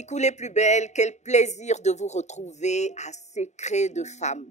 Kikou les plus belles, quel plaisir de vous retrouver à Secret de Femmes.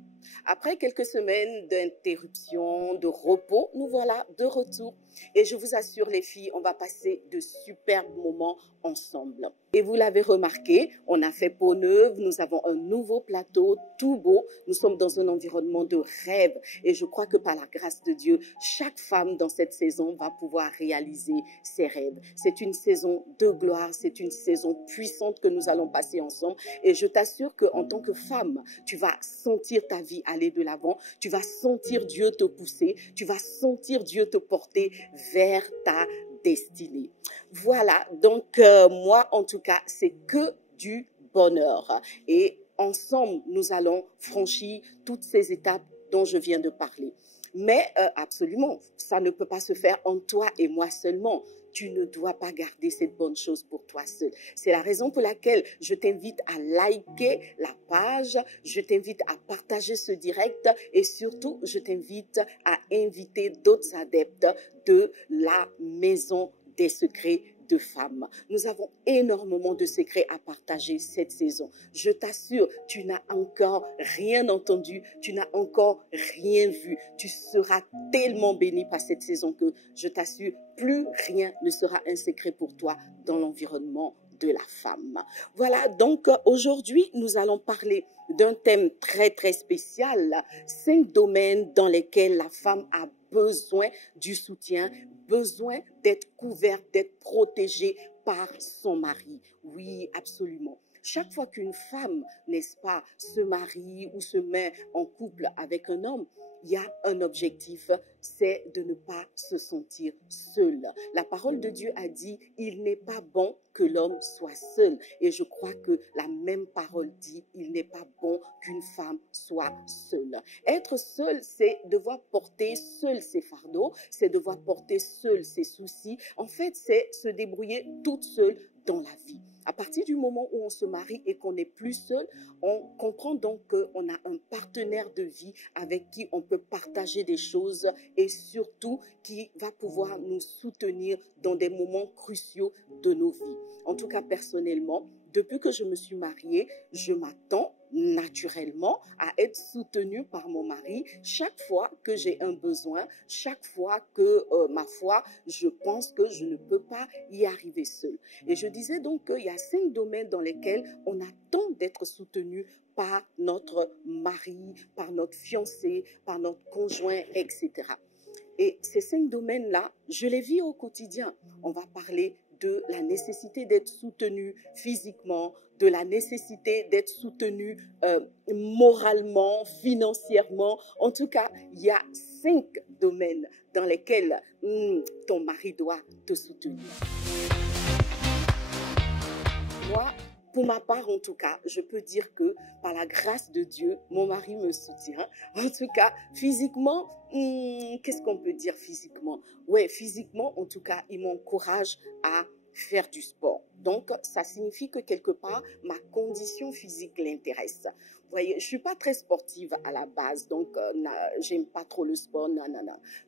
Après quelques semaines d'interruption, de repos, nous voilà de retour. Et je vous assure les filles, on va passer de superbes moments ensemble. Et vous l'avez remarqué, on a fait peau neuve, nous avons un nouveau plateau tout beau. Nous sommes dans un environnement de rêve. Et je crois que par la grâce de Dieu, chaque femme dans cette saison va pouvoir réaliser ses rêves. C'est une saison de gloire, c'est une saison puissante que nous allons passer ensemble. Et je t'assure qu'en tant que femme, tu vas sentir ta vie aller de l'avant. Tu vas sentir Dieu te pousser. Tu vas sentir Dieu te porter vers ta destinée. Voilà, donc moi en tout cas, c'est que du bonheur. Et ensemble, nous allons franchir toutes ces étapes dont je viens de parler. Mais absolument, ça ne peut pas se faire en toi et moi seulement. Tu ne dois pas garder cette bonne chose pour toi seul. C'est la raison pour laquelle je t'invite à liker la page, je t'invite à partager ce direct et surtout, je t'invite à inviter d'autres adeptes de la maison des secrets de femmes. Nous avons énormément de secrets à partager cette saison. Je t'assure, tu n'as encore rien entendu, tu n'as encore rien vu. Tu seras tellement béni par cette saison que je t'assure, plus rien ne sera un secret pour toi dans l'environnement de la femme. Voilà, donc aujourd'hui, nous allons parler d'un thème très, très spécial, 5 domaines dans lesquels la femme a besoin du soutien, besoin d'être couverte, d'être protégée par son mari. Oui, absolument. Chaque fois qu'une femme, n'est-ce pas, se marie ou se met en couple avec un homme, il y a un objectif, c'est de ne pas se sentir seul. La parole de Dieu a dit, il n'est pas bon que l'homme soit seul. Et je crois que la même parole dit, il n'est pas bon qu'une femme soit seule. Être seul, c'est devoir porter seul ses fardeaux, c'est devoir porter seul ses soucis. En fait, c'est se débrouiller toute seule dans la vie. À partir du moment où on se marie et qu'on n'est plus seul, on comprend donc qu'on a un partenaire de vie avec qui on peut partager des choses et surtout qui va pouvoir nous soutenir dans des moments cruciaux de nos vies. En tout cas, personnellement, depuis que je me suis mariée, je m'attends naturellement à être soutenue par mon mari chaque fois que j'ai un besoin, chaque fois que, ma foi, je pense que je ne peux pas y arriver seule. Et je disais donc qu'il y a 5 domaines dans lesquels on attend d'être soutenu par notre mari, par notre fiancé, par notre conjoint, etc. Et ces 5 domaines-là, je les vis au quotidien. On va parler de la nécessité d'être soutenu physiquement, de la nécessité d'être soutenu moralement, financièrement. En tout cas, il y a 5 domaines dans lesquels ton mari doit te soutenir. Moi, pour ma part, en tout cas, je peux dire que par la grâce de Dieu, mon mari me soutient. En tout cas, physiquement, qu'est-ce qu'on peut dire physiquement? Ouais, physiquement, en tout cas, il m'encourage à faire du sport. Donc, ça signifie que quelque part, ma condition physique l'intéresse. Vous voyez, je suis pas très sportive à la base, donc j'aime pas trop le sport, non.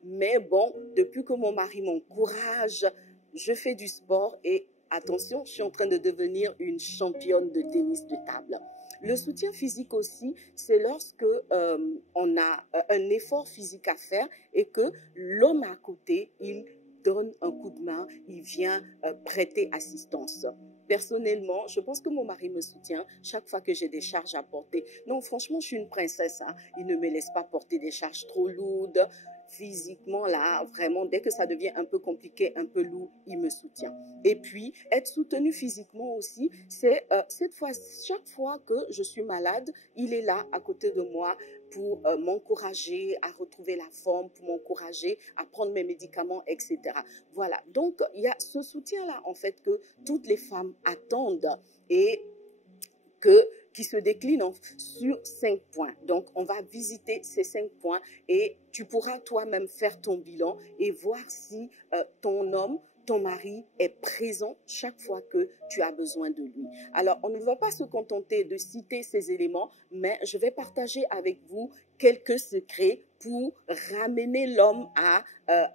Mais bon, depuis que mon mari m'encourage, je fais du sport et attention, je suis en train de devenir une championne de tennis de table. Le soutien physique aussi, c'est lorsque on a un effort physique à faire et que l'homme à côté, il donne un coup de main, il vient prêter assistance. Personnellement, je pense que mon mari me soutient chaque fois que j'ai des charges à porter. Non, franchement, je suis une princesse. Hein. Il ne me laisse pas porter des charges trop lourdes. Physiquement, là, vraiment, dès que ça devient un peu compliqué, un peu lourd, il me soutient. Et puis, être soutenu physiquement aussi, c'est chaque fois que je suis malade, il est là à côté de moi pour m'encourager à retrouver la forme, pour m'encourager à prendre mes médicaments, etc. Voilà, donc il y a ce soutien-là, en fait, que toutes les femmes attendent et qui se décline sur 5 points. Donc, on va visiter ces 5 points et tu pourras toi-même faire ton bilan et voir si ton homme, ton mari est présent chaque fois que tu as besoin de lui. Alors, on ne va pas se contenter de citer ces éléments, mais je vais partager avec vous quelques secrets pour ramener l'homme à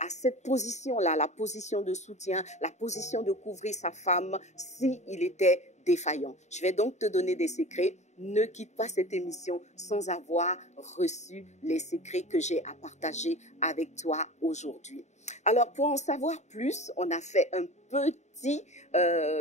cette position-là, la position de soutien, la position de couvrir sa femme s'il était défaillant. Je vais donc te donner des secrets. Ne quitte pas cette émission sans avoir reçu les secrets que j'ai à partager avec toi aujourd'hui. Alors, pour en savoir plus, on a fait un petit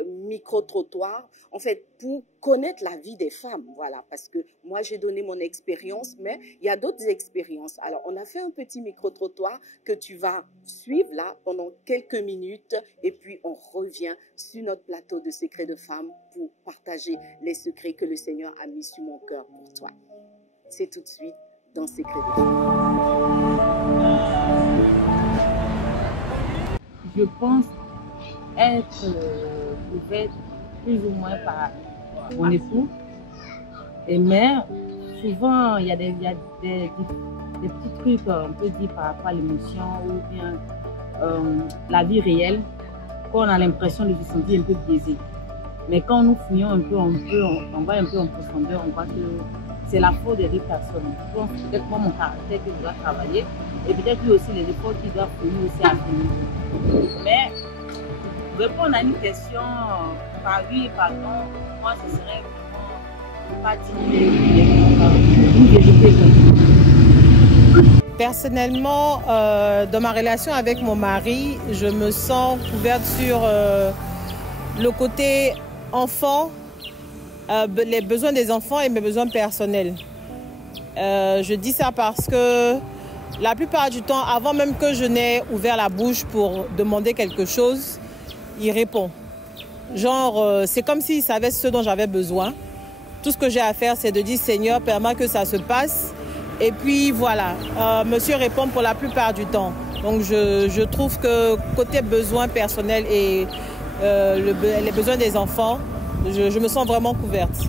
micro-trottoir, en fait, pour connaître la vie des femmes, voilà, parce que moi, j'ai donné mon expérience, mais il y a d'autres expériences. Alors, on a fait un petit micro-trottoir que tu vas suivre là pendant quelques minutes, et puis on revient sur notre plateau de Secrets de Femmes pour partager les secrets que le Seigneur a mis sur mon cœur pour toi. C'est tout de suite dans Secrets de Femmes. Je pense être couverte plus ou moins par mon époux. Mais souvent, il y a des petits trucs, on peut dire, par rapport à l'émotion ou bien la vie réelle, qu'on a l'impression de se sentir un peu biaisé. Mais quand nous fouillons un peu, on va un peu en profondeur, on voit que c'est la faute des deux personnes. Je pense peut-être moi, mon caractère que je dois travailler, et peut-être lui aussi les efforts qu'il doit fournir aussi à finir. Mais pour répondre à une question par oui et par non, moi ce serait vraiment pas dire une vérité. Personnellement, dans ma relation avec mon mari, je me sens couverte sur le côté enfant, les besoins des enfants et mes besoins personnels. Je dis ça parce que la plupart du temps, avant même que je n'ai ouvert la bouche pour demander quelque chose, il répond. Genre, c'est comme s'il savait ce dont j'avais besoin. Tout ce que j'ai à faire, c'est de dire « Seigneur, permets que ça se passe ». Et puis voilà, monsieur répond pour la plupart du temps. Donc je trouve que côté besoins personnels et les besoins des enfants, je me sens vraiment couverte.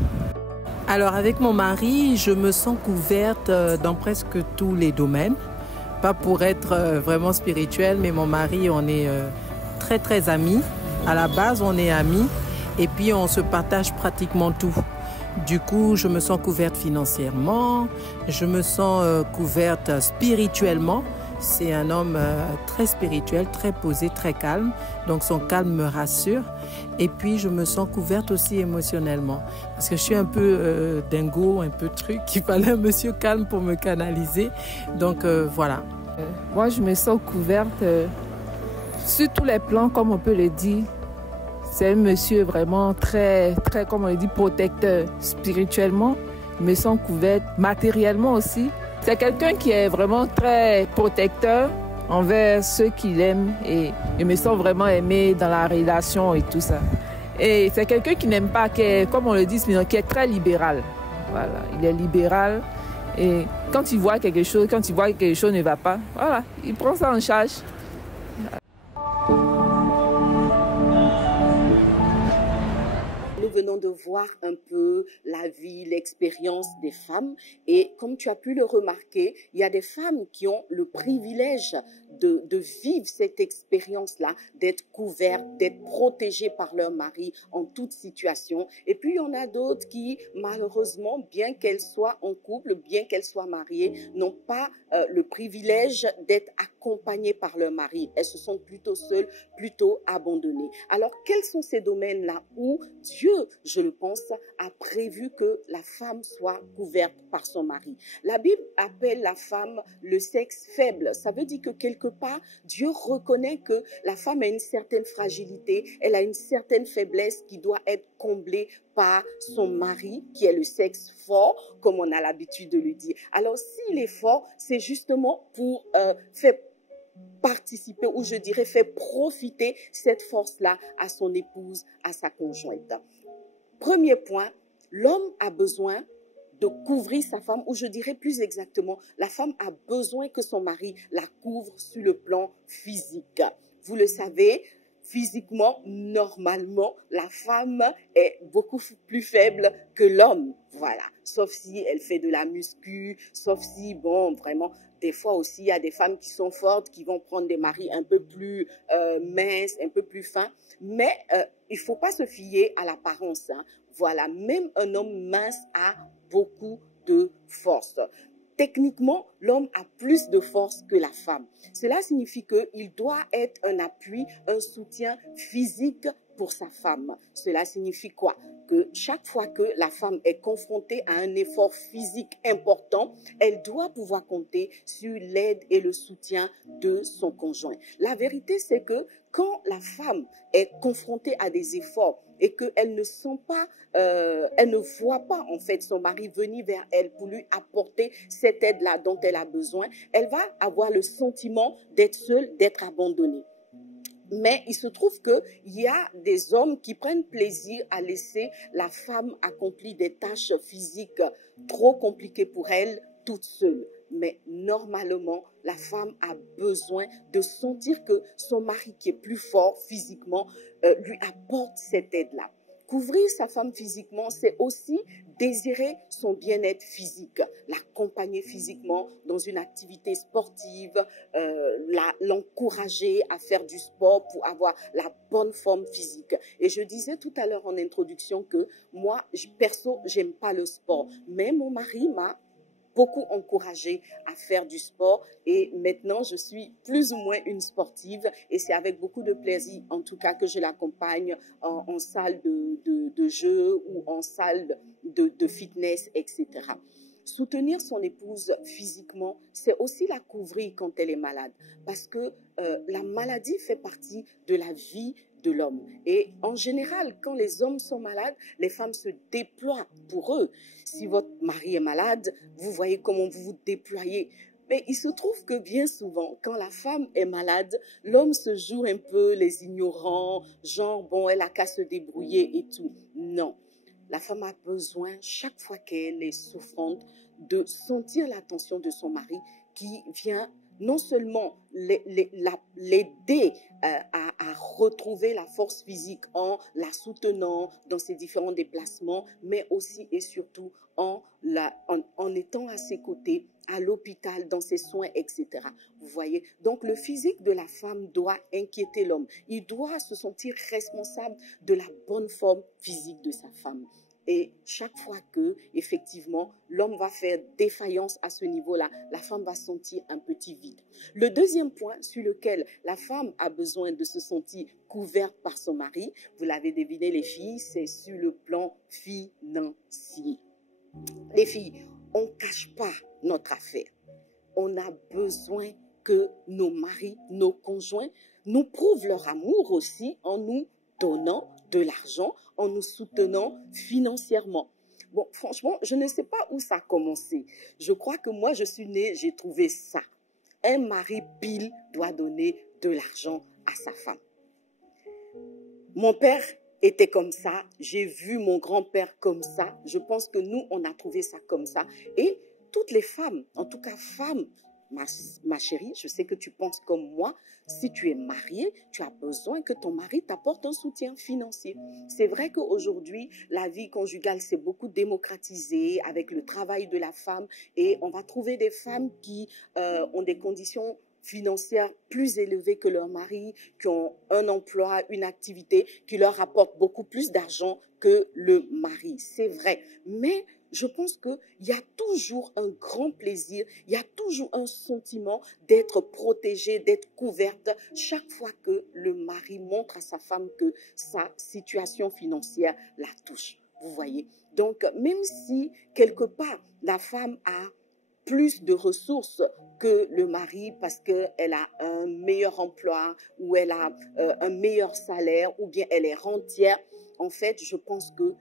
Alors avec mon mari, je me sens couverte dans presque tous les domaines. Pas pour être vraiment spirituelle, mais mon mari, on est très très amis. À la base, on est amis et puis on se partage pratiquement tout. Du coup, je me sens couverte financièrement, je me sens couverte spirituellement. C'est un homme très spirituel, très posé, très calme. Donc son calme me rassure. Et puis je me sens couverte aussi émotionnellement. Parce que je suis un peu dingo, un peu truc. Il fallait un monsieur calme pour me canaliser. Donc voilà. Moi, je me sens couverte sur tous les plans, comme on peut le dire. C'est un monsieur vraiment très, très, comme on le dit, protecteur spirituellement. Je me sens couverte matériellement aussi. C'est quelqu'un qui est vraiment très protecteur envers ceux qu'il aime et je me sens vraiment aimée dans la relation et tout ça. Et c'est quelqu'un qui n'aime pas, qui est, comme on le dit, qui est très libéral. Voilà, il est libéral et quand il voit quelque chose, quand il voit que quelque chose ne va pas, voilà, il prend ça en charge. Nous venons de voir un peu la vie, l'expérience des femmes et comme tu as pu le remarquer, il y a des femmes qui ont le privilège de vivre cette expérience-là, d'être couvertes, d'être protégées par leur mari en toute situation. Et puis, il y en a d'autres qui, malheureusement, bien qu'elles soient en couple, bien qu'elles soient mariées, n'ont pas le privilège d'être accompagnées par leur mari. Elles se sentent plutôt seules, plutôt abandonnées. Alors, quels sont ces domaines-là où Dieu, je le pense, a prévu que la femme soit couverte par son mari? La Bible appelle la femme le sexe faible. Ça veut dire que quelque part, Dieu reconnaît que la femme a une certaine fragilité, elle a une certaine faiblesse qui doit être comblée par son mari, qui est le sexe fort, comme on a l'habitude de le dire. Alors, s'il est fort, c'est justement pour faire participer, ou je dirais faire profiter cette force-là à son épouse, à sa conjointe. Premier point, l'homme a besoin de couvrir sa femme, ou je dirais plus exactement, la femme a besoin que son mari la couvre sur le plan physique. Vous le savez, physiquement, normalement, la femme est beaucoup plus faible que l'homme. Voilà. Sauf si elle fait de la muscu, sauf si, bon, vraiment, des fois aussi, il y a des femmes qui sont fortes, qui vont prendre des maris un peu plus minces, un peu plus fins. Mais il faut pas se fier à l'apparence, hein. Voilà. Même un homme mince a beaucoup de force. Techniquement, l'homme a plus de force que la femme. Cela signifie qu'il doit être un appui, un soutien physique pour sa femme. Cela signifie quoi? que chaque fois que la femme est confrontée à un effort physique important, elle doit pouvoir compter sur l'aide et le soutien de son conjoint. La vérité, c'est que quand la femme est confrontée à des efforts et qu'elle ne sent pas, elle ne voit pas en fait son mari venir vers elle pour lui apporter cette aide-là dont elle a besoin, elle va avoir le sentiment d'être seule, d'être abandonnée. Mais il se trouve qu'il y a des hommes qui prennent plaisir à laisser la femme accomplir des tâches physiques trop compliquées pour elle toute seule. Mais normalement, la femme a besoin de sentir que son mari, qui est plus fort physiquement, lui apporte cette aide-là. Couvrir sa femme physiquement, c'est aussi désirer son bien-être physique, l'accompagner physiquement dans une activité sportive, l'encourager à faire du sport pour avoir la bonne forme physique. Et je disais tout à l'heure en introduction que moi, perso, j'aime pas le sport, mais mon mari m'a beaucoup encouragée à faire du sport et maintenant je suis plus ou moins une sportive et c'est avec beaucoup de plaisir en tout cas que je l'accompagne en salle de jeu ou en salle de fitness, etc. Soutenir son épouse physiquement, c'est aussi la couvrir quand elle est malade parce que la maladie fait partie de la vie de l'homme. Et en général, quand les hommes sont malades, les femmes se déploient pour eux. Si votre mari est malade, vous voyez comment vous vous déployez. Mais il se trouve que bien souvent, quand la femme est malade, l'homme se joue un peu les ignorants, genre, bon, elle a qu'à se débrouiller et tout. Non. La femme a besoin, chaque fois qu'elle est souffrante, de sentir l'attention de son mari qui vient non seulement l'aider à retrouver la force physique en la soutenant dans ses différents déplacements, mais aussi et surtout en étant à ses côtés, à l'hôpital, dans ses soins, etc. Vous voyez? Donc, le physique de la femme doit inquiéter l'homme. Il doit se sentir responsable de la bonne forme physique de sa femme. Et chaque fois que, effectivement, l'homme va faire défaillance à ce niveau-là, la femme va sentir un petit vide. Le deuxième point sur lequel la femme a besoin de se sentir couverte par son mari, vous l'avez deviné les filles, c'est sur le plan financier. Les filles, on ne cache pas notre affaire. On a besoin que nos maris, nos conjoints, nous prouvent leur amour aussi en nous donnant de l'argent, en nous soutenant financièrement. Bon, franchement, je ne sais pas où ça a commencé. Je crois que moi, je suis née, j'ai trouvé ça. Un mari pile doit donner de l'argent à sa femme. Mon père était comme ça, j'ai vu mon grand-père comme ça. Je pense que nous, on a trouvé ça comme ça. Et toutes les femmes, en tout cas femmes, ma chérie, je sais que tu penses comme moi, si tu es mariée, tu as besoin que ton mari t'apporte un soutien financier. C'est vrai qu'aujourd'hui, la vie conjugale s'est beaucoup démocratisée avec le travail de la femme et on va trouver des femmes qui ont des conditions financières plus élevées que leur mari, qui ont un emploi, une activité qui leur apporte beaucoup plus d'argent que le mari. C'est vrai, mais je pense qu'il y a toujours un grand plaisir, il y a toujours un sentiment d'être protégée, d'être couverte chaque fois que le mari montre à sa femme que sa situation financière la touche. Vous voyez? Donc, même si quelque part la femme a plus de ressources que le mari parce qu'elle a un meilleur emploi ou elle a un meilleur salaire ou bien elle est rentière, en fait, je pense que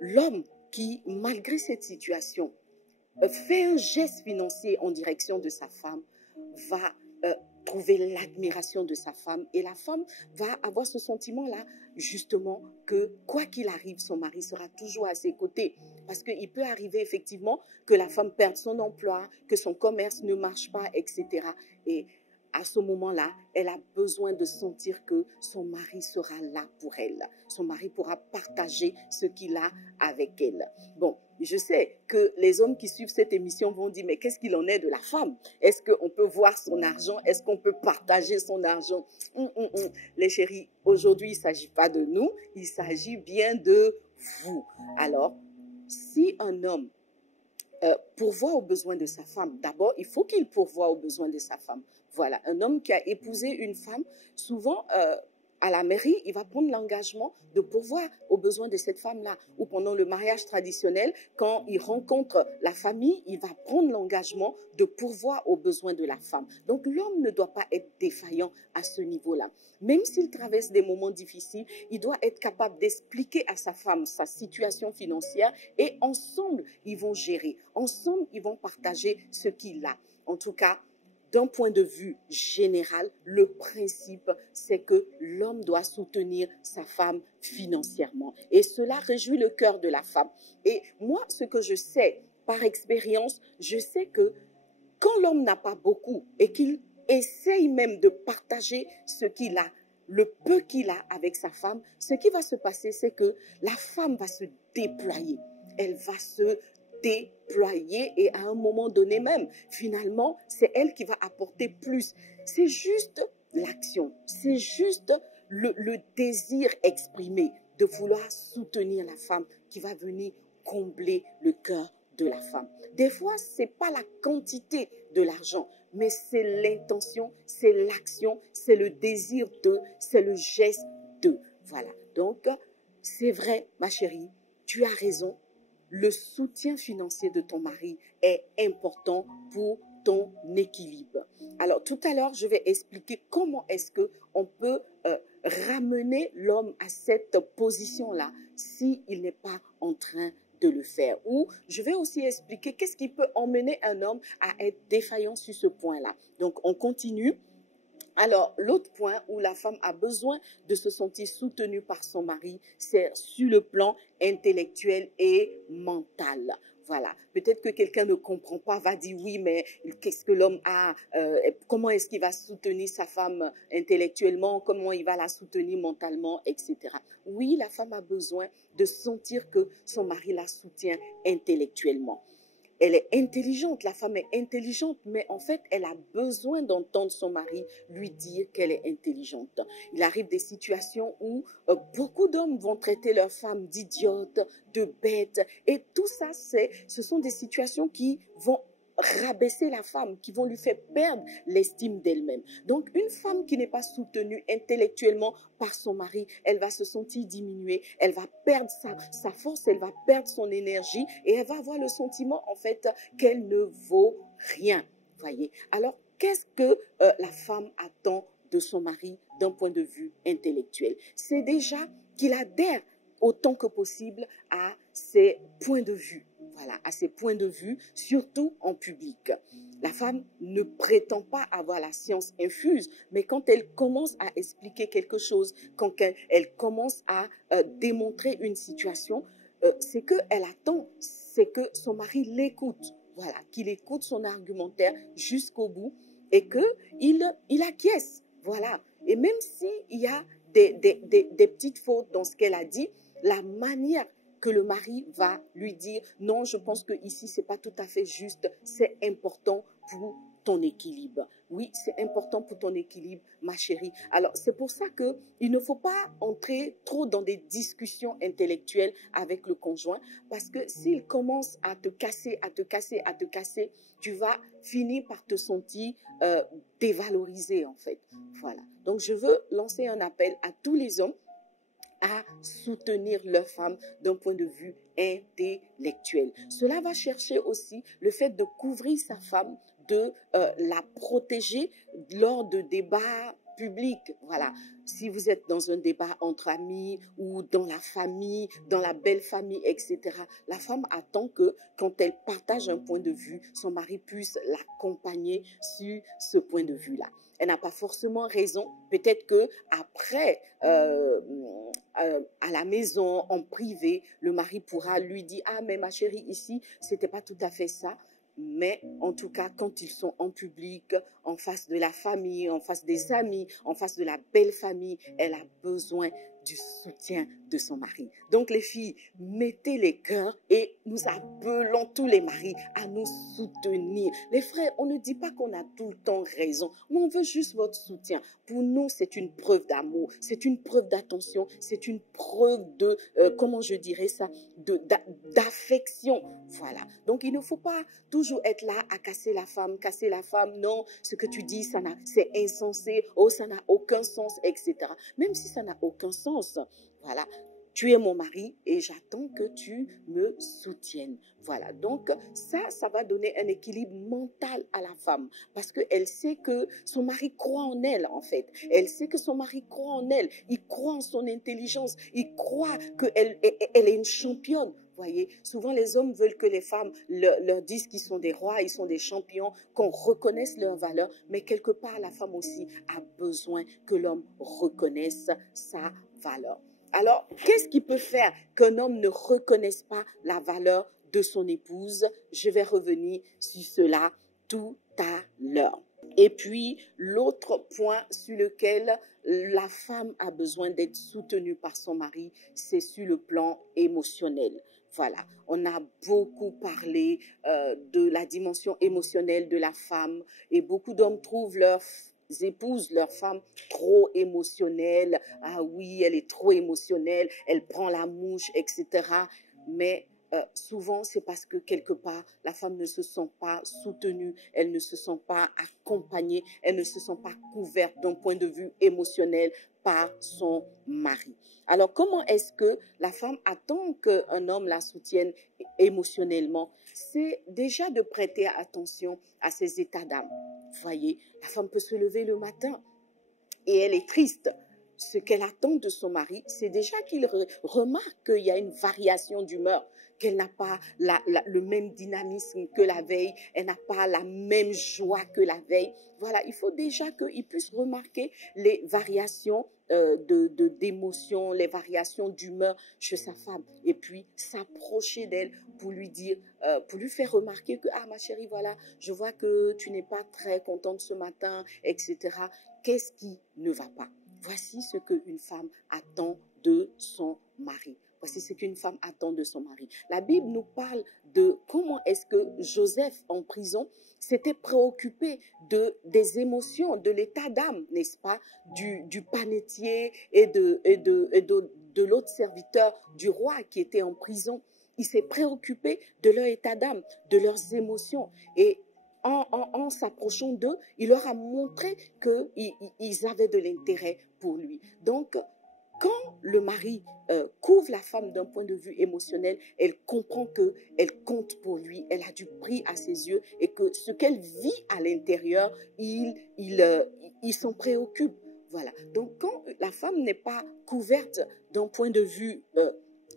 l'homme qui, malgré cette situation, fait un geste financier en direction de sa femme, va trouver l'admiration de sa femme et la femme va avoir ce sentiment-là, justement, que quoi qu'il arrive, son mari sera toujours à ses côtés. Parce qu'il peut arriver effectivement que la femme perde son emploi, que son commerce ne marche pas, etc. Et à ce moment-là, elle a besoin de sentir que son mari sera là pour elle. Son mari pourra partager ce qu'il a avec elle. Bon, je sais que les hommes qui suivent cette émission vont dire, mais qu'est-ce qu'il en est de la femme? Est-ce qu'on peut voir son argent? Est-ce qu'on peut partager son argent? Les chéris, aujourd'hui, il ne s'agit pas de nous, il s'agit bien de vous. Alors, si un homme pourvoit aux besoins de sa femme, d'abord, il faut qu'il pourvoie aux besoins de sa femme. Voilà, un homme qui a épousé une femme, souvent, à la mairie, il va prendre l'engagement de pourvoir aux besoins de cette femme-là. Ou pendant le mariage traditionnel, quand il rencontre la famille, il va prendre l'engagement de pourvoir aux besoins de la femme. Donc l'homme ne doit pas être défaillant à ce niveau-là. Même s'il traverse des moments difficiles, il doit être capable d'expliquer à sa femme sa situation financière et ensemble, ils vont gérer. Ensemble, ils vont partager ce qu'il a. En tout cas, d'un point de vue général, le principe, c'est que l'homme doit soutenir sa femme financièrement. Et cela réjouit le cœur de la femme. Et moi, ce que je sais par expérience, je sais que quand l'homme n'a pas beaucoup et qu'il essaye même de partager ce qu'il a, le peu qu'il a avec sa femme, ce qui va se passer, c'est que la femme va se déployer. Elle va se déployer et à un moment donné même, finalement, c'est elle qui va apporter plus. C'est juste l'action, c'est juste le désir exprimé de vouloir soutenir la femme qui va venir combler le cœur de la femme. Des fois, c'est pas la quantité de l'argent, mais c'est l'intention, c'est l'action, c'est le désir de, c'est le geste de. Voilà. Donc, c'est vrai, ma chérie, tu as raison. Le soutien financier de ton mari est important pour ton équilibre. Alors, tout à l'heure, je vais expliquer comment est-ce qu'on peut ramener l'homme à cette position-là s'il n'est pas en train de le faire. Ou je vais aussi expliquer qu'est-ce qui peut emmener un homme à être défaillant sur ce point-là. Donc, on continue. Alors, l'autre point où la femme a besoin de se sentir soutenue par son mari, c'est sur le plan intellectuel et mental. Voilà. Peut-être que quelqu'un ne comprend pas, va dire oui, mais qu'est-ce que l'homme a, comment est-ce qu'il va soutenir sa femme intellectuellement, comment il va la soutenir mentalement, etc. Oui, la femme a besoin de sentir que son mari la soutient intellectuellement. Elle est intelligente, la femme est intelligente, mais en fait, elle a besoin d'entendre son mari lui dire qu'elle est intelligente. Il arrive des situations où beaucoup d'hommes vont traiter leur femme d'idiote, de bête, et tout ça, ce sont des situations qui vont rabaisser la femme, qui vont lui faire perdre l'estime d'elle-même. Donc, une femme qui n'est pas soutenue intellectuellement par son mari, elle va se sentir diminuée, elle va perdre sa force, elle va perdre son énergie et elle va avoir le sentiment, en fait, qu'elle ne vaut rien. Voyez. Alors, qu'est-ce que la femme attend de son mari d'un point de vue intellectuel? C'est déjà qu'il adhère autant que possible à ses points de vue. Voilà, à ses points de vue, surtout en public. La femme ne prétend pas avoir la science infuse, mais quand elle commence à expliquer quelque chose, quand elle commence à démontrer une situation, c'est qu'elle attend, c'est que son mari l'écoute. Voilà, qu'il écoute son argumentaire jusqu'au bout et qu'il acquiesce. Voilà, et même s'il y a des petites fautes dans ce qu'elle a dit, la manière que le mari va lui dire « Non, je pense que ici c'est pas tout à fait juste, c'est important pour ton équilibre. » Oui, c'est important pour ton équilibre, ma chérie. Alors, c'est pour ça qu'il ne faut pas entrer trop dans des discussions intellectuelles avec le conjoint, parce que s'il commence à te casser, tu vas finir par te sentir dévalorisé, en fait. Voilà. Donc, je veux lancer un appel à tous les hommes à soutenir leur femme d'un point de vue intellectuel. Cela va chercher aussi le fait de couvrir sa femme, de la protéger lors de débats publics. Voilà. Si vous êtes dans un débat entre amis ou dans la famille, dans la belle famille, etc., la femme attend que quand elle partage un point de vue, son mari puisse l'accompagner sur ce point de vue-là. Elle n'a pas forcément raison. Peut-être que après, à la maison, en privé, le mari pourra lui dire « Ah, mais ma chérie, ici, c'était pas tout à fait ça. » Mais en tout cas, quand ils sont en public, en face de la famille, en face des amis, en face de la belle famille, elle a besoin du soutien de son mari. Donc les filles, mettez les cœurs et nous appelons tous les maris à nous soutenir. Les frères, on ne dit pas qu'on a tout le temps raison, mais on veut juste votre soutien. Pour nous, c'est une preuve d'amour, c'est une preuve d'attention, c'est une preuve de, comment je dirais ça, d'affection. Voilà. Donc il ne faut pas toujours être là à casser la femme. Non, ce que tu dis, c'est insensé, oh, ça n'a aucun sens, etc. Même si ça n'a aucun sens, voilà, tu es mon mari et j'attends que tu me soutiennes. Voilà, donc ça va donner un équilibre mental à la femme parce qu'elle sait que son mari croit en elle, en fait. Elle sait que son mari croit en elle, il croit en son intelligence, il croit qu'elle est une championne. Voyez, souvent les hommes veulent que les femmes leur disent qu'ils sont des rois, ils sont des champions, qu'on reconnaisse leur valeur, mais quelque part la femme aussi a besoin que l'homme reconnaisse sa valeur. Alors, qu'est-ce qui peut faire qu'un homme ne reconnaisse pas la valeur de son épouse? Je vais revenir sur cela tout à l'heure. Et puis, l'autre point sur lequel la femme a besoin d'être soutenue par son mari, c'est sur le plan émotionnel. Voilà, on a beaucoup parlé de la dimension émotionnelle de la femme et beaucoup d'hommes trouvent leurs épouses, leurs femmes trop émotionnelles. Ah oui, elle est trop émotionnelle, elle prend la mouche, etc. Mais souvent, c'est parce que quelque part, la femme ne se sent pas soutenue, elle ne se sent pas accompagnée, elle ne se sent pas couverte d'un point de vue émotionnel par son mari. Alors, comment est-ce que la femme attend qu'un homme la soutienne émotionnellement? C'est déjà de prêter attention à ses états d'âme. Vous voyez, la femme peut se lever le matin et elle est triste. Ce qu'elle attend de son mari, c'est déjà qu'il remarque qu'il y a une variation d'humeur, qu'elle n'a pas le même dynamisme que la veille, elle n'a pas la même joie que la veille. Voilà, il faut déjà qu'il puisse remarquer les variations d'émotions, les variations d'humeur chez sa femme. Et puis s'approcher d'elle pour lui dire, pour lui faire remarquer que, ah ma chérie, voilà, je vois que tu n'es pas très contente ce matin, etc. Qu'est-ce qui ne va pas? Voici ce qu'une femme attend de son mari. Voici ce qu'une femme attend de son mari. La Bible nous parle de comment est-ce que Joseph, en prison, s'était préoccupé des émotions, de l'état d'âme, n'est-ce pas, du panetier et de l'autre serviteur du roi qui était en prison. Il s'est préoccupé de leur état d'âme, de leurs émotions. Et en s'approchant d'eux, il leur a montré qu'ils avaient de l'intérêt pour lui. Donc, quand le mari couvre la femme d'un point de vue émotionnel, elle comprend qu'elle compte pour lui, elle a du prix à ses yeux et que ce qu'elle vit à l'intérieur, il s'en préoccupe. Voilà. Donc, quand la femme n'est pas couverte d'un point de vue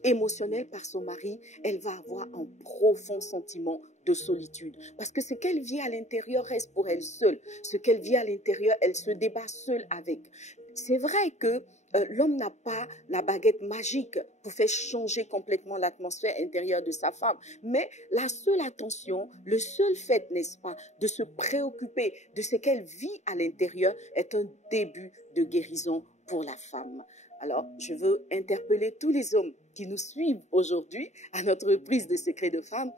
émotionnel par son mari, elle va avoir un profond sentiment de solitude. Parce que ce qu'elle vit à l'intérieur reste pour elle seule. Ce qu'elle vit à l'intérieur, elle se débat seule avec. C'est vrai que l'homme n'a pas la baguette magique pour faire changer complètement l'atmosphère intérieure de sa femme. Mais la seule attention, le seul fait, n'est-ce pas, de se préoccuper de ce qu'elle vit à l'intérieur est un début de guérison pour la femme. Alors, je veux interpeller tous les hommes qui nous suivent aujourd'hui à notre reprise de Secrets de Femmes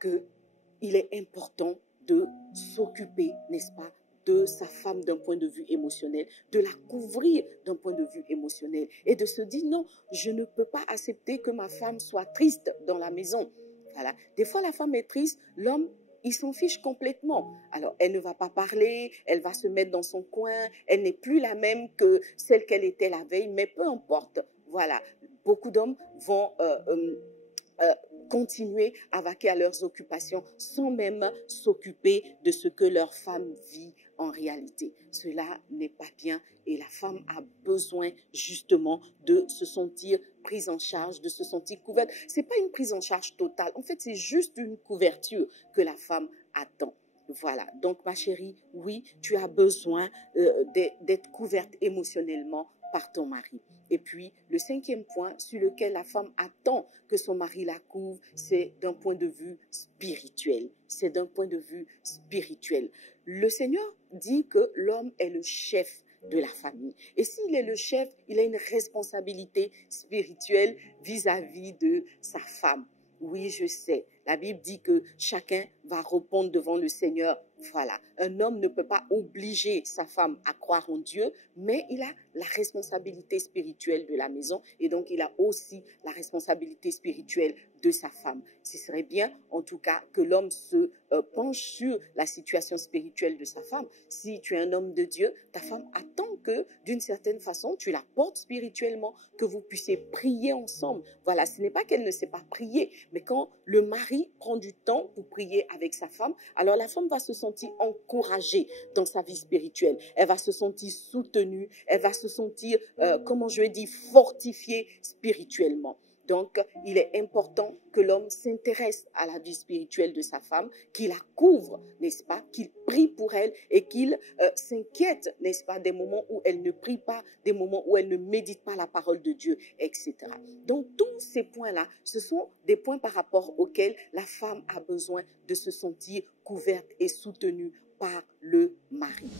qu'il est important de s'occuper, n'est-ce pas, de sa femme d'un point de vue émotionnel, de la couvrir d'un point de vue émotionnel et de se dire non, je ne peux pas accepter que ma femme soit triste dans la maison. Voilà. Des fois, la femme est triste, l'homme, il s'en fiche complètement. Alors, elle ne va pas parler, elle va se mettre dans son coin, elle n'est plus la même que celle qu'elle était la veille, mais peu importe. Voilà. Beaucoup d'hommes vont continuer à vaquer à leurs occupations sans même s'occuper de ce que leur femme vit en réalité. Cela n'est pas bien et la femme a besoin justement de se sentir prise en charge, de se sentir couverte. Ce n'est pas une prise en charge totale. En fait, c'est juste une couverture que la femme attend. Voilà. Donc, ma chérie, oui, tu as besoin d'être couverte émotionnellement par ton mari. Et puis, le cinquième point sur lequel la femme attend que son mari la couvre, c'est d'un point de vue spirituel. C'est d'un point de vue spirituel. Le Seigneur dit que l'homme est le chef de la famille. Et s'il est le chef, il a une responsabilité spirituelle vis-à-vis de sa femme. Oui, je sais. La Bible dit que chacun va répondre devant le Seigneur. Voilà. Un homme ne peut pas obliger sa femme à croire en Dieu, mais il a la responsabilité spirituelle de la maison et donc il a aussi la responsabilité spirituelle de sa femme. Ce serait bien, en tout cas, que l'homme se penche sur la situation spirituelle de sa femme. Si tu es un homme de Dieu, ta femme attend que, d'une certaine façon, tu la portes spirituellement, que vous puissiez prier ensemble. Voilà, ce n'est pas qu'elle ne sait pas prier, mais quand le mari prend du temps pour prier avec sa femme, alors la femme va se sentir encouragée dans sa vie spirituelle. Elle va se sentir soutenue, elle va se sentir, fortifiée spirituellement. Donc, il est important que l'homme s'intéresse à la vie spirituelle de sa femme, qu'il la couvre, n'est-ce pas, qu'il prie pour elle et qu'il s'inquiète, n'est-ce pas, des moments où elle ne prie pas, des moments où elle ne médite pas la parole de Dieu, etc. Donc, tous ces points-là, ce sont des points par rapport auxquels la femme a besoin de se sentir couverte et soutenue par le mari.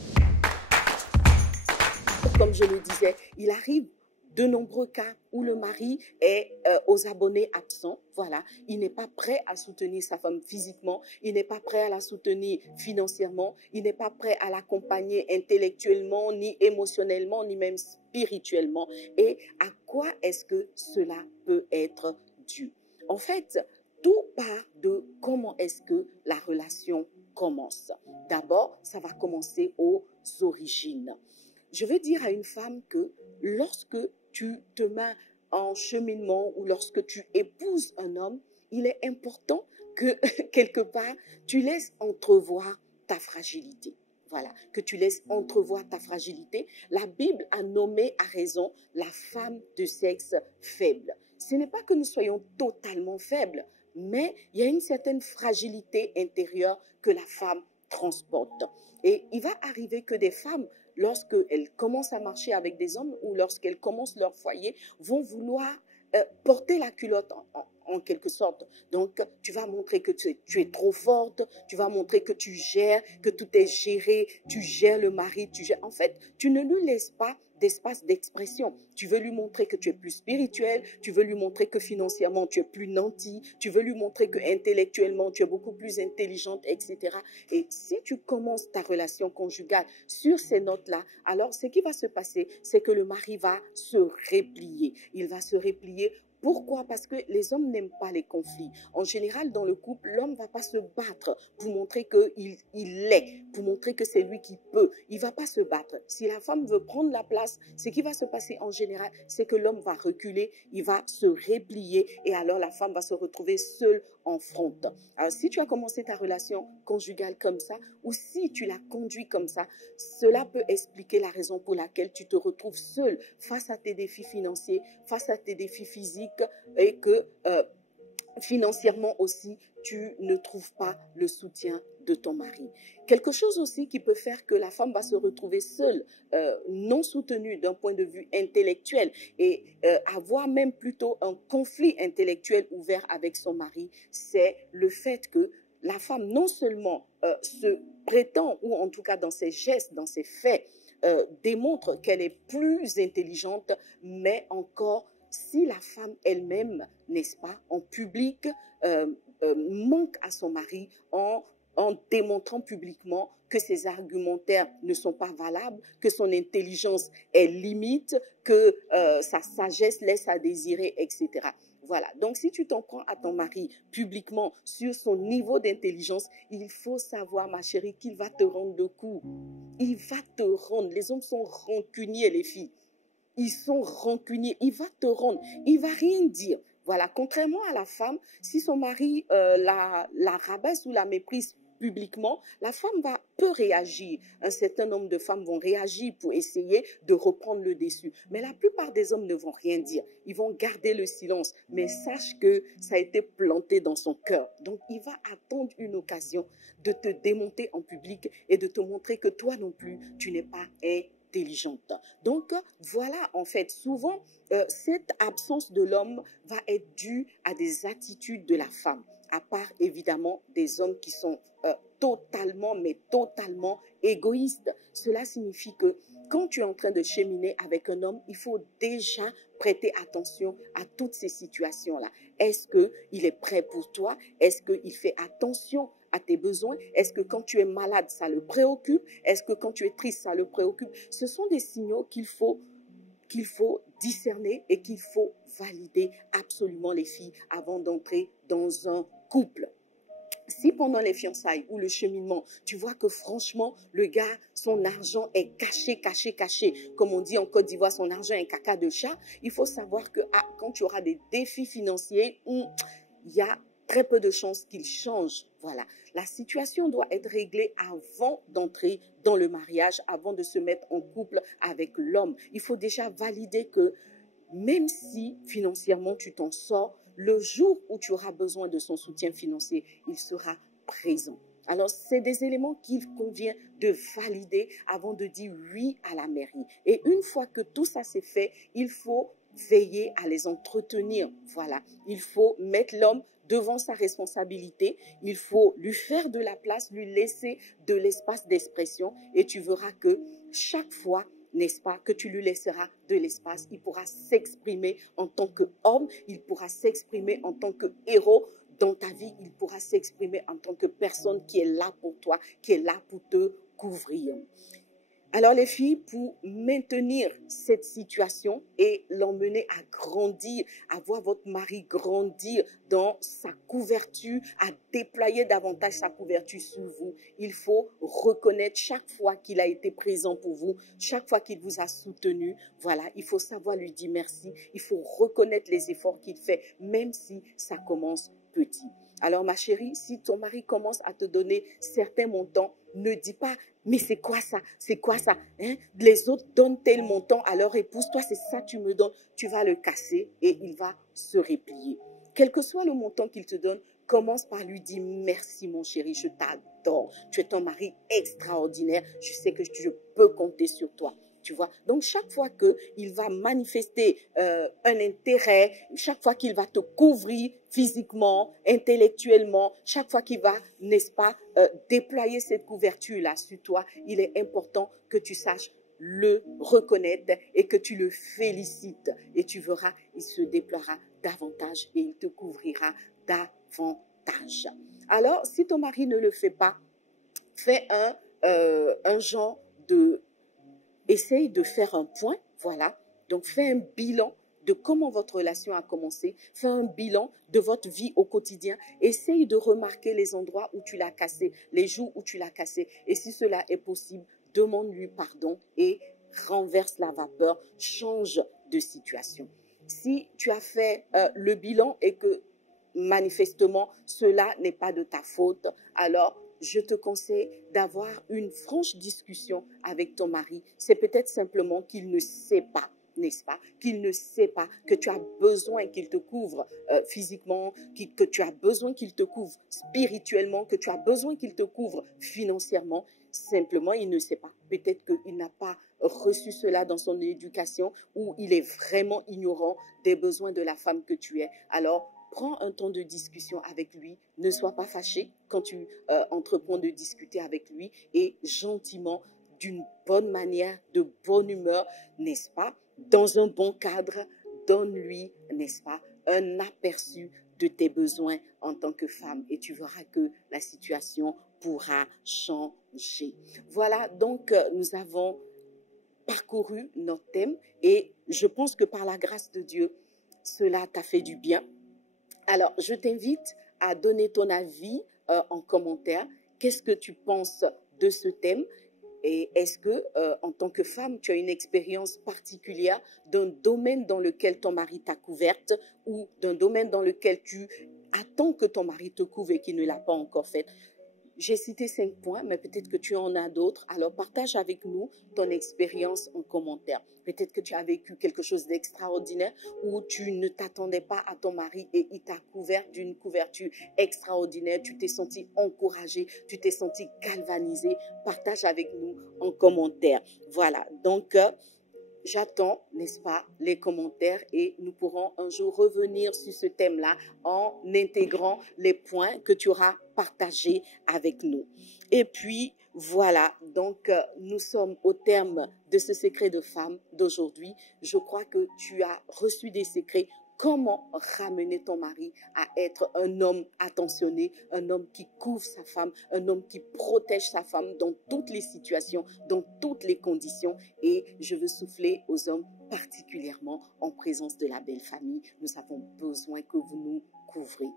Comme je le disais, il arrive de nombreux cas où le mari est aux abonnés absents. Voilà, il n'est pas prêt à soutenir sa femme physiquement, il n'est pas prêt à la soutenir financièrement, il n'est pas prêt à l'accompagner intellectuellement, ni émotionnellement, ni même spirituellement. Et à quoi est-ce que cela peut être dû? En fait, tout part de comment est-ce que la relation commence. D'abord, ça va commencer aux origines. Je veux dire à une femme que lorsque tu te mets en cheminement ou lorsque tu épouses un homme, il est important que quelque part, tu laisses entrevoir ta fragilité. Voilà, que tu laisses entrevoir ta fragilité. La Bible a nommé à raison la femme de sexe faible. Ce n'est pas que nous soyons totalement faibles, mais il y a une certaine fragilité intérieure que la femme transporte. Et il va arriver que des femmes, lorsqu'elles commencent à marcher avec des hommes ou lorsqu'elles commencent leur foyer, vont vouloir porter la culotte en quelque sorte. Donc, tu vas montrer que tu es trop forte, tu vas montrer que tu gères, que tout est géré, tu gères le mari, tu gères. En fait, tu ne lui laisses pas d'espace d'expression. Tu veux lui montrer que tu es plus spirituel, tu veux lui montrer que financièrement tu es plus nanti, tu veux lui montrer que intellectuellement tu es beaucoup plus intelligente, etc. Et si tu commences ta relation conjugale sur ces notes-là, alors ce qui va se passer, c'est que le mari va se replier. Il va se replier. Pourquoi? Parce que les hommes n'aiment pas les conflits. En général, dans le couple, l'homme ne va pas se battre pour montrer qu'il l'est, pour montrer que c'est lui qui peut. Il ne va pas se battre. Si la femme veut prendre la place, ce qui va se passer en général, c'est que l'homme va reculer, il va se replier et alors la femme va se retrouver seule en fronte. Alors, si tu as commencé ta relation conjugale comme ça, ou si tu l'as conduit comme ça, cela peut expliquer la raison pour laquelle tu te retrouves seule face à tes défis financiers, face à tes défis physiques et que financièrement aussi, tu ne trouves pas le soutien de ton mari. Quelque chose aussi qui peut faire que la femme va se retrouver seule, non soutenue d'un point de vue intellectuel et avoir même plutôt un conflit intellectuel ouvert avec son mari, c'est le fait que la femme non seulement se prétend, ou en tout cas dans ses gestes, dans ses faits, démontre qu'elle est plus intelligente, mais encore si la femme elle-même, n'est-ce pas, en public, manque à son mari en démontrant publiquement que ses argumentaires ne sont pas valables, que son intelligence est limite, que sa sagesse laisse à désirer, etc. Voilà. Donc, si tu t'en prends à ton mari publiquement sur son niveau d'intelligence, il faut savoir, ma chérie, qu'il va te rendre de coups. Il va te rendre. Les hommes sont rancuniers, les filles. Ils sont rancuniers. Il va te rendre. Il va rien dire. Voilà. Contrairement à la femme, si son mari la rabaisse ou la méprise publiquement, la femme peut réagir. Un certain nombre de femmes vont réagir pour essayer de reprendre le dessus. Mais la plupart des hommes ne vont rien dire. Ils vont garder le silence. Mais sache que ça a été planté dans son cœur. Donc, il va attendre une occasion de te démonter en public et de te montrer que toi non plus, tu n'es pas intelligente. Donc, voilà, en fait, souvent, cette absence de l'homme va être due à des attitudes de la femme, à part évidemment des hommes qui sont totalement égoïstes. Cela signifie que quand tu es en train de cheminer avec un homme, il faut déjà prêter attention à toutes ces situations-là. Est-ce qu'il est prêt pour toi? Est-ce qu'il fait attention à tes besoins? Est-ce que quand tu es malade, ça le préoccupe? Est-ce que quand tu es triste, ça le préoccupe? Ce sont des signaux qu'il faut discerner et qu'il faut valider absolument, les filles, avant d'entrer dans un couple. Si pendant les fiançailles ou le cheminement, tu vois que franchement, le gars, son argent est caché, comme on dit en Côte d'Ivoire, son argent est caca de chat, il faut savoir que quand tu auras des défis financiers, il y a très peu de chances qu'il change. Voilà. La situation doit être réglée avant d'entrer dans le mariage, avant de se mettre en couple avec l'homme. Il faut déjà valider que même si financièrement tu t'en sors, le jour où tu auras besoin de son soutien financier, il sera présent. Alors, c'est des éléments qu'il convient de valider avant de dire oui à la mairie. Et une fois que tout ça c'est fait, il faut veiller à les entretenir. Voilà, il faut mettre l'homme devant sa responsabilité, il faut lui faire de la place, lui laisser de l'espace d'expression et tu verras que chaque fois, n'est-ce pas, que tu lui laisseras de l'espace, il pourra s'exprimer en tant qu'homme, il pourra s'exprimer en tant que héros dans ta vie, il pourra s'exprimer en tant que personne qui est là pour toi, qui est là pour te couvrir. Alors les filles, pour maintenir cette situation et l'emmener à grandir, à voir votre mari grandir dans sa couverture, à déployer davantage sa couverture sur vous, il faut reconnaître chaque fois qu'il a été présent pour vous, chaque fois qu'il vous a soutenu. Voilà, il faut savoir lui dire merci, il faut reconnaître les efforts qu'il fait, même si ça commence petit. Alors ma chérie, si ton mari commence à te donner certains montants, ne dis pas « mais c'est quoi ça? C'est quoi ça hein? Les autres donnent tel montant à leur épouse, toi c'est ça tu me donnes ». Tu vas le casser et il va se replier. Quel que soit le montant qu'il te donne, commence par lui dire « merci mon chéri, je t'adore, tu es un mari extraordinaire, je sais que je peux compter sur toi ». Tu vois? Donc, chaque fois qu'il va manifester un intérêt, chaque fois qu'il va te couvrir physiquement, intellectuellement, chaque fois qu'il va, n'est-ce pas, déployer cette couverture-là sur toi, il est important que tu saches le reconnaître et que tu le félicites. Et tu verras, il se déploiera davantage et il te couvrira davantage. Alors, si ton mari ne le fait pas, fais un genre de... Essaye de faire un point, voilà. Donc, fais un bilan de comment votre relation a commencé. Fais un bilan de votre vie au quotidien. Essaye de remarquer les endroits où tu l'as cassé, les jours où tu l'as cassé. Et si cela est possible, demande-lui pardon et renverse la vapeur, change de situation. Si tu as fait le bilan et que manifestement, cela n'est pas de ta faute, alors je te conseille d'avoir une franche discussion avec ton mari. C'est peut-être simplement qu'il ne sait pas, n'est-ce pas? Qu'il ne sait pas que tu as besoin qu'il te couvre physiquement, que tu as besoin qu'il te couvre spirituellement, que tu as besoin qu'il te couvre financièrement. Simplement, il ne sait pas. Peut-être qu'il n'a pas reçu cela dans son éducation ou il est vraiment ignorant des besoins de la femme que tu es. Alors, prends un temps de discussion avec lui. Ne sois pas fâché quand tu entreprends de discuter avec lui et gentiment, d'une bonne manière, de bonne humeur, n'est-ce pas? Dans un bon cadre, donne-lui, n'est-ce pas, un aperçu de tes besoins en tant que femme et tu verras que la situation pourra changer. Voilà, donc nous avons parcouru notre thème et je pense que par la grâce de Dieu, cela t'a fait du bien. Alors, je t'invite à donner ton avis en commentaire. Qu'est-ce que tu penses de ce thème? Et est-ce que, en tant que femme, tu as une expérience particulière d'un domaine dans lequel ton mari t'a couverte ou d'un domaine dans lequel tu attends que ton mari te couvre et qu'il ne l'a pas encore fait? J'ai cité 5 points, mais peut-être que tu en as d'autres. Alors, partage avec nous ton expérience en commentaire. Peut-être que tu as vécu quelque chose d'extraordinaire ou tu ne t'attendais pas à ton mari et il t'a couvert d'une couverture extraordinaire. Tu t'es senti encouragé, tu t'es senti galvanisé. Partage avec nous en commentaire. Voilà, donc j'attends, n'est-ce pas, les commentaires et nous pourrons un jour revenir sur ce thème-là en intégrant les points que tu auras partagés avec nous. Et puis, voilà, donc nous sommes au terme de ce secret de femme d'aujourd'hui. Je crois que tu as reçu des secrets. Comment ramener ton mari à être un homme attentionné, un homme qui couvre sa femme, un homme qui protège sa femme dans toutes les situations, dans toutes les conditions. Et je veux souffler aux hommes, particulièrement en présence de la belle famille. Nous avons besoin que vous nous couvrez.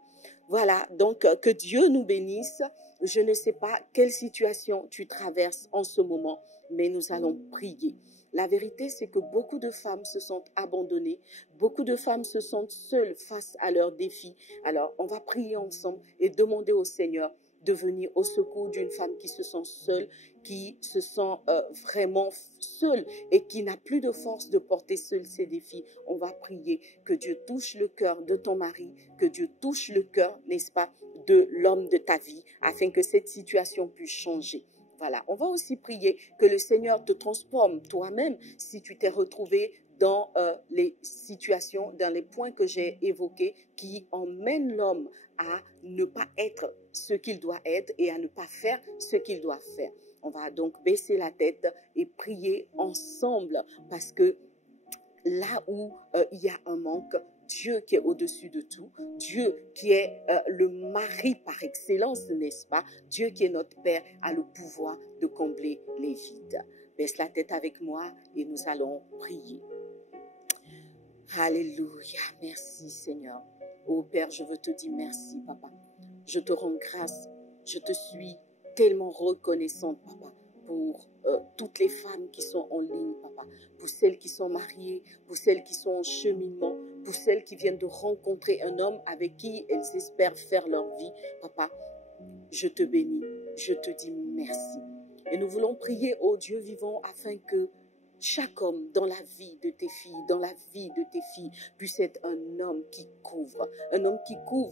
Voilà, donc que Dieu nous bénisse. Je ne sais pas quelle situation tu traverses en ce moment, mais nous allons prier. La vérité, c'est que beaucoup de femmes se sentent abandonnées, beaucoup de femmes se sentent seules face à leurs défis. Alors, on va prier ensemble et demander au Seigneur de venir au secours d'une femme qui se sent seule, qui se sent vraiment seule et qui n'a plus de force de porter seule ses défis. On va prier que Dieu touche le cœur de ton mari, que Dieu touche le cœur, n'est-ce pas, de l'homme de ta vie, afin que cette situation puisse changer. Voilà, on va aussi prier que le Seigneur te transforme toi-même si tu t'es retrouvé dans les situations, dans les points que j'ai évoqués qui emmènent l'homme à ne pas être ce qu'il doit être et à ne pas faire ce qu'il doit faire. On va donc baisser la tête et prier ensemble parce que là où il y a un manque, Dieu qui est au-dessus de tout, Dieu qui est le mari par excellence, n'est-ce pas? Dieu qui est notre Père a le pouvoir de combler les vides. Baisse la tête avec moi et nous allons prier. Alléluia, merci Seigneur. Oh Père, je veux te dire merci, Papa. Je te rends grâce, je te suis tellement reconnaissante, Papa, pour toutes les femmes qui sont en ligne, Papa, pour celles qui sont mariées, pour celles qui sont en cheminement, pour celles qui viennent de rencontrer un homme avec qui elles espèrent faire leur vie. Papa, je te bénis, je te dis merci. Et nous voulons prier au Dieu vivant afin que chaque homme dans la vie de tes filles, dans la vie de tes filles, puisse être un homme qui couvre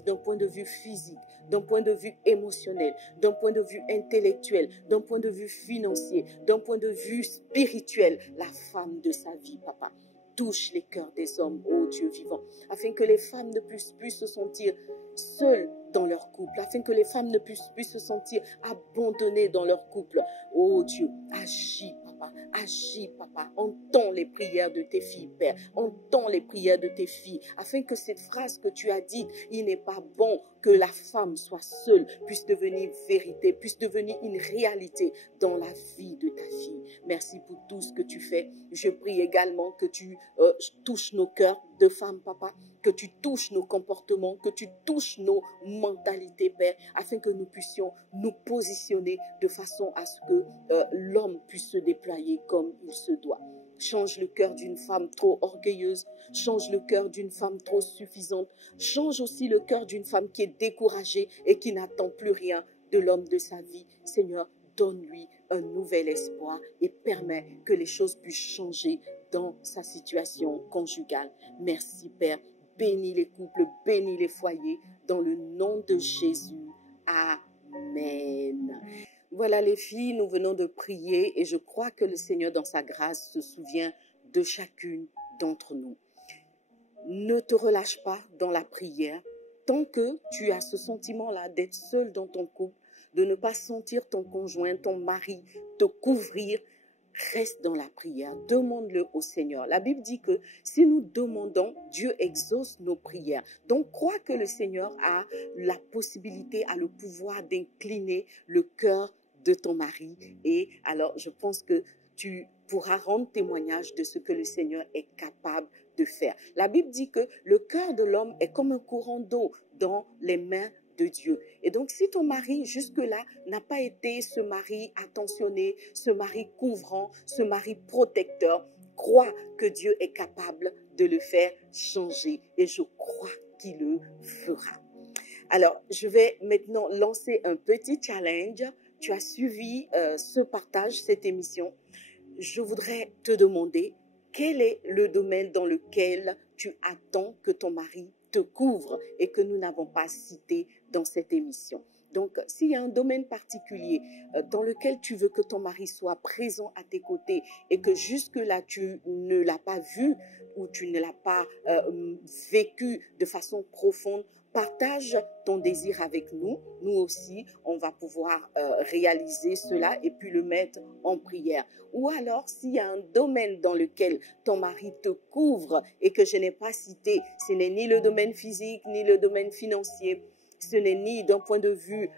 d'un point de vue physique, d'un point de vue émotionnel, d'un point de vue intellectuel, d'un point de vue financier, d'un point de vue spirituel, la femme de sa vie, Papa. Touche les cœurs des hommes, ô Dieu vivant, afin que les femmes ne puissent plus se sentir seules dans leur couple, afin que les femmes ne puissent plus se sentir abandonnées dans leur couple. Ô Dieu, agis, Papa, agis, Papa, entends les prières de tes filles, Père, entends les prières de tes filles, afin que cette phrase que tu as dite, il n'est pas bon que la femme soit seule, puisse devenir vérité, puisse devenir une réalité dans la vie de ta fille. Merci pour tout ce que tu fais. Je prie également que tu touches nos cœurs de femmes, Papa, que tu touches nos comportements, que tu touches nos mentalités, Père, afin que nous puissions nous positionner de façon à ce que l'homme puisse se déployer comme il se doit. Change le cœur d'une femme trop orgueilleuse, change le cœur d'une femme trop suffisante, change aussi le cœur d'une femme qui est découragée et qui n'attend plus rien de l'homme de sa vie. Seigneur, donne-lui un nouvel espoir et permets que les choses puissent changer dans sa situation conjugale. Merci Père, bénis les couples, bénis les foyers, dans le nom de Jésus. Amen. Voilà les filles, nous venons de prier et je crois que le Seigneur dans sa grâce se souvient de chacune d'entre nous. Ne te relâche pas dans la prière tant que tu as ce sentiment-là d'être seul dans ton couple, de ne pas sentir ton conjoint, ton mari te couvrir. Reste dans la prière, demande-le au Seigneur. La Bible dit que si nous demandons, Dieu exauce nos prières. Donc, crois que le Seigneur a la possibilité, a le pouvoir d'incliner le cœur de ton mari. Et alors, je pense que tu pourras rendre témoignage de ce que le Seigneur est capable de faire. La Bible dit que le cœur de l'homme est comme un courant d'eau dans les mains de Dieu. Et donc, si ton mari, jusque-là, n'a pas été ce mari attentionné, ce mari couvrant, ce mari protecteur, crois que Dieu est capable de le faire changer. Et je crois qu'il le fera. Alors, je vais maintenant lancer un petit challenge. Tu as suivi ce partage, cette émission. Je voudrais te demander quel est le domaine dans lequel tu attends que ton mari te couvre et que nous n'avons pas cité dans cette émission. Donc, s'il y a un domaine particulier dans lequel tu veux que ton mari soit présent à tes côtés et que jusque-là, tu ne l'as pas vu ou tu ne l'as pas vécu de façon profonde, partage ton désir avec nous. Nous aussi, on va pouvoir réaliser cela et puis le mettre en prière. Ou alors, s'il y a un domaine dans lequel ton mari te couvre et que je n'ai pas cité, ce n'est ni le domaine physique, ni le domaine financier, ce n'est ni d'un point de vue,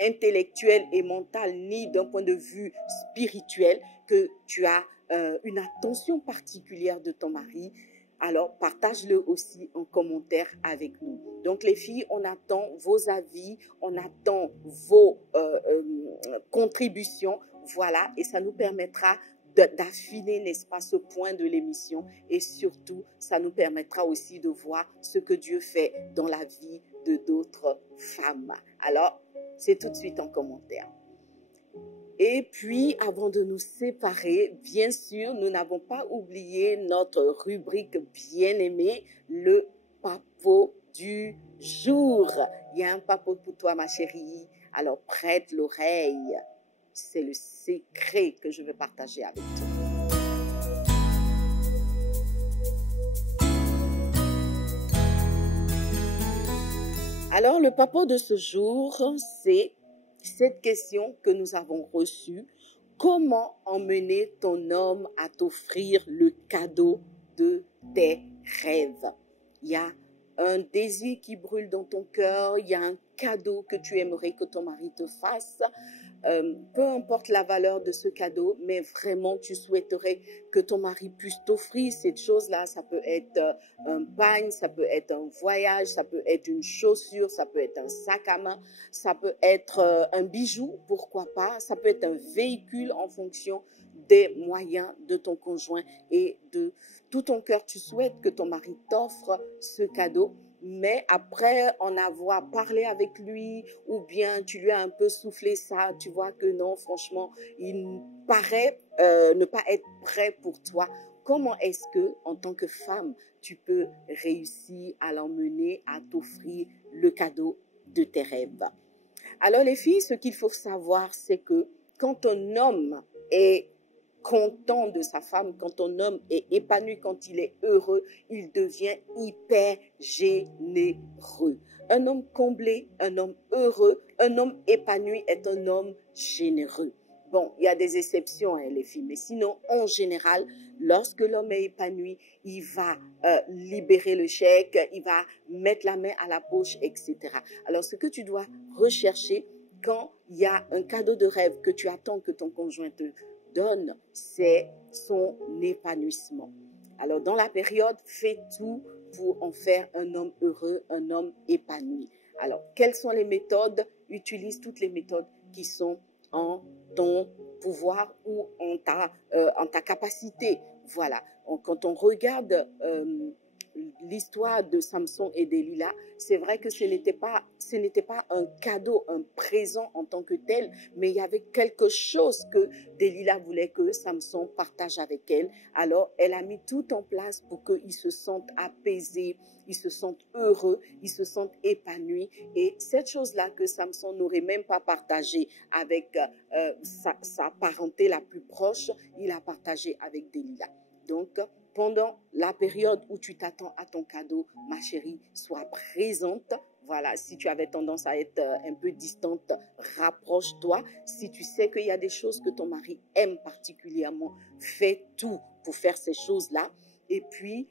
intellectuel et mental, ni d'un point de vue spirituel, que tu as une attention particulière de ton mari, alors partage-le aussi en commentaire avec nous. Donc les filles, on attend vos avis, on attend vos contributions, voilà, et ça nous permettra d'affiner, n'est-ce pas, ce point de l'émission, et surtout, ça nous permettra aussi de voir ce que Dieu fait dans la vie de d'autres femmes. Alors, c'est tout de suite en commentaire. Et puis, avant de nous séparer, bien sûr, nous n'avons pas oublié notre rubrique bien-aimée, le papo du jour. Il y a un papo pour toi, ma chérie. Alors, prête l'oreille. C'est le secret que je veux partager avec toi. Alors, le papo de ce jour, c'est cette question que nous avons reçue. Comment emmener ton homme à t'offrir le cadeau de tes rêves? Il y a un désir qui brûle dans ton cœur, il y a un cadeau que tu aimerais que ton mari te fasse. Peu importe la valeur de ce cadeau, mais vraiment tu souhaiterais que ton mari puisse t'offrir cette chose-là. Ça peut être un bagne, ça peut être un voyage, ça peut être une chaussure, ça peut être un sac à main, ça peut être un bijou, pourquoi pas, ça peut être un véhicule en fonction des moyens de ton conjoint et de tout ton cœur. Tu souhaites que ton mari t'offre ce cadeau. Mais après en avoir parlé avec lui, ou bien tu lui as un peu soufflé ça, tu vois que non, franchement, il paraît ne pas être prêt pour toi. Comment est-ce que, en tant que femme, tu peux réussir à l'emmener à t'offrir le cadeau de tes rêves? Alors les filles, ce qu'il faut savoir, c'est que quand un homme est content de sa femme, quand ton homme est épanoui, quand il est heureux, il devient hyper généreux. Un homme comblé, un homme heureux, un homme épanoui est un homme généreux. Bon, il y a des exceptions, hein, les filles, mais sinon, en général, lorsque l'homme est épanoui, il va libérer le chèque, il va mettre la main à la poche, etc. Alors, ce que tu dois rechercher quand il y a un cadeau de rêve que tu attends que ton conjoint te donne, c'est son épanouissement. Alors, dans la période, fais tout pour en faire un homme heureux, un homme épanoui. Alors, quelles sont les méthodes? Utilise toutes les méthodes qui sont en ton pouvoir ou en ta capacité. Voilà. Quand on regarde l'histoire de Samson et Delilah, c'est vrai que ce n'était pas un cadeau, un présent en tant que tel, mais il y avait quelque chose que Delilah voulait que Samson partage avec elle. Alors, elle a mis tout en place pour qu'ils se sentent apaisés, ils se sentent heureux, ils se sentent épanouis. Et cette chose-là que Samson n'aurait même pas partagée avec sa parenté la plus proche, il a partagé avec Delilah. Donc, pendant la période où tu t'attends à ton cadeau, ma chérie, sois présente. Voilà, si tu avais tendance à être un peu distante, rapproche-toi. Si tu sais qu'il y a des choses que ton mari aime particulièrement, fais tout pour faire ces choses-là. Et puis,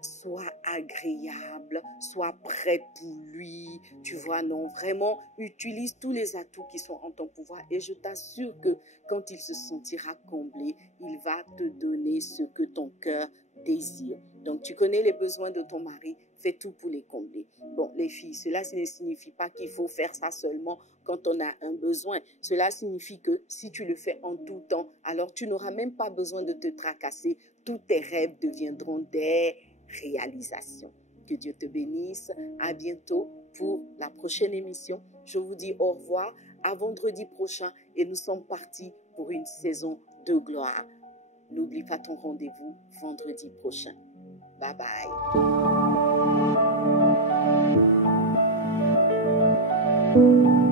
sois agréable, sois prêt pour lui. Tu vois, non, vraiment, utilise tous les atouts qui sont en ton pouvoir. Et je t'assure que quand il se sentira comblé, il va te donner ce que ton cœur désire. Donc, tu connais les besoins de ton mari, fais tout pour les combler. Bon, les filles, cela ne signifie pas qu'il faut faire ça seulement quand on a un besoin. Cela signifie que si tu le fais en tout temps, alors tu n'auras même pas besoin de te tracasser. Tous tes rêves deviendront des réalisations. Que Dieu te bénisse. À bientôt pour la prochaine émission. Je vous dis au revoir. À vendredi prochain et nous sommes partis pour une saison de gloire. N'oublie pas ton rendez-vous vendredi prochain. Bye bye. Thank you.